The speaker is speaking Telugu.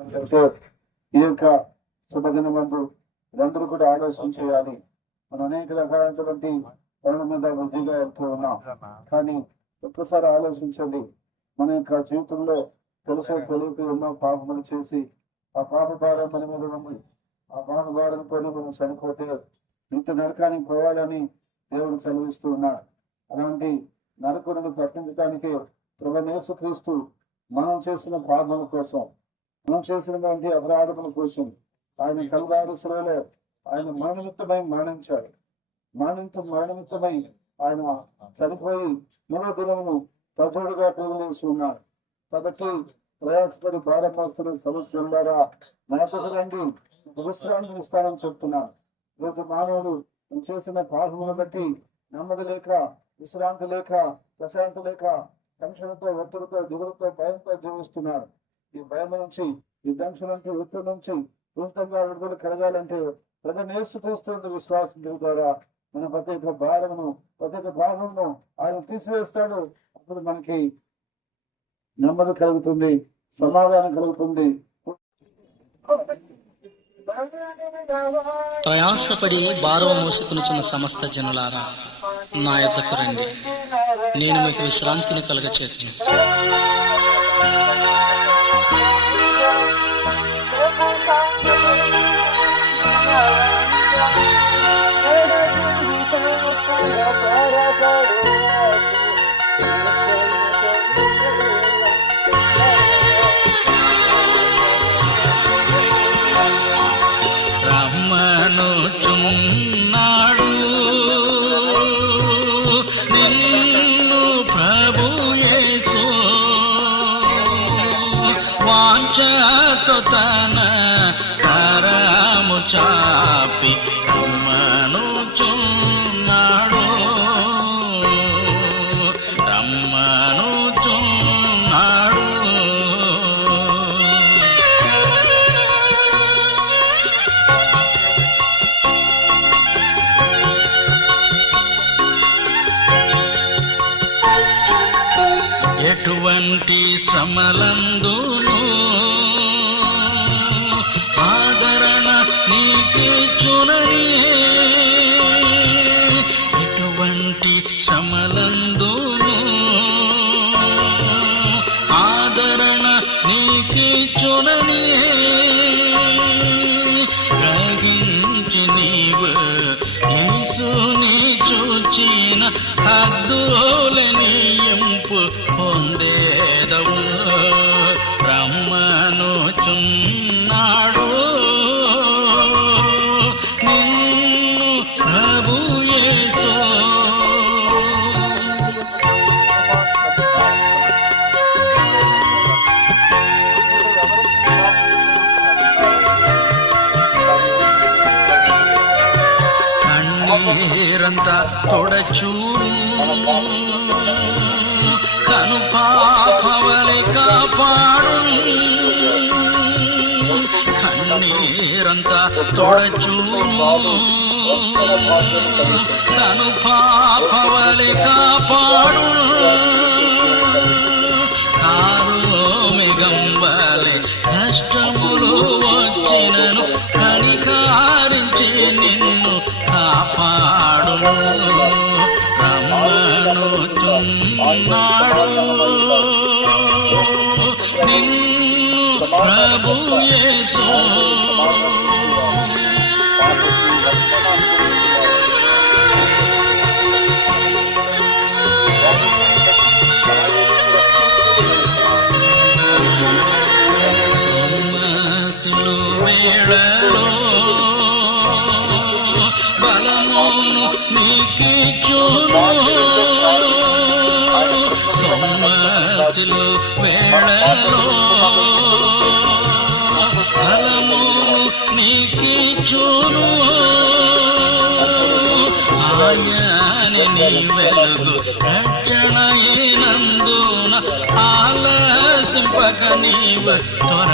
ఏంటంటే ఈ యొక్క శుభదినమందు అందరూ కూడా ఆలోచన చేయాలి. మనం అనేక రకాలైనటువంటి పనుల మీద బిజీగా వెళ్తూ ఉన్నాం. కానీ ఒక్కసారి ఆలోచించండి, మన యొక్క జీవితంలో తెలుసో తెలియక ఎన్నో పాపములు చేసి ఆ పాప భారం మన మీద ఉంది. ఆ పాప భారంతో మనం చనిపోతే నిత్య నరకానికి పోవాలని దేవుడు సెలవిస్తూ ఉన్నాడు. అలాంటి నరకులను తప్పించడానికే ప్రభువైన యేసుక్రీస్తు మనం చేసిన పాపముల కోసం, మనం చేసినటువంటి అపరాధముల కోసం ఆయన కల్వారి శిలువలో ఆయన మరణనిమిత్తమై మరణించాడు. మరణనిమిత్తమై ఆయన చనిపోయి 3వ దినమును సజీవుడిగా తిరిగిలేసి ఉన్నాడు. కాబట్టి ప్రయాసపడి భారతస్తున్న సమస్యల ద్వారా నాయకు రండి, విశ్రాంతి ఇస్తానని చెప్తున్నాను. ఈరోజు మానవుడు చేసిన పాపములను బట్టి నెమ్మది లేక, విశ్రాంతి లేక, ప్రశాంతి లేక, టెన్షన్తో, ఒత్తిడితో, దిగులతో, భయంతో జీవిస్తున్నాడు. ఈ భయం నుంచి, ఈ టెన్షన్ నుంచి, ఒత్తిడి నుంచి పూర్తిగా విడుదల కలగాలంటే ప్రభువైన యేసుక్రీస్తు విశ్వాసం ద్వారా మన ప్రత్యేక భారమును ఆయన తీసివేస్తాడు. అప్పుడు మనకి నెమ్మది కలుగుతుంది, సమాధానం కలుగుతుంది. ప్రయాసపడి భారం మోసుకునిచున్న సమస్త జనులారా, నా యొద్దకు రండి, నేను మీకు విశ్రాంతిని కలుగచేతును. రమ్మనుచున్నాడు నిన్ను ప్రభు యేసు, వాంఛతో తన కరము చాపి రమ్మనుచున్నాడు. ఎటువంటి శ్రమలందును ఆదరణ నీకిచ్చునని, ఎటువంటి శ్రమలందును ఆదరణ నీకిచ్చునని గ్రహించి నీవు యేసుని చూచిన హద్దులని పొందేదవు. రమ్మనుచున్నాడు నిన్ను ప్రభు యేసు. కన్నీరంతా తొడచూరు, కను పాపవలె కాపాడు. కన్నీరంతా తొడచూను, కను పాపవలె కాపాడు. కారుమిగంబలె కష్టములు వచ్చినను కనికారించి నిన్ను కాపాడును. రమ్మనుచున్నాడు నిన్ను ప్రభు యేసు. సొమ్మసిలు వేళలో బలమును నీకిచ్చును. సొమ్మసిలు వేళలో బలమును నీకిచ్చును. ఆయని నీ వెలుగు రక్షణయినందున ఆలసింపక నీవు త్వర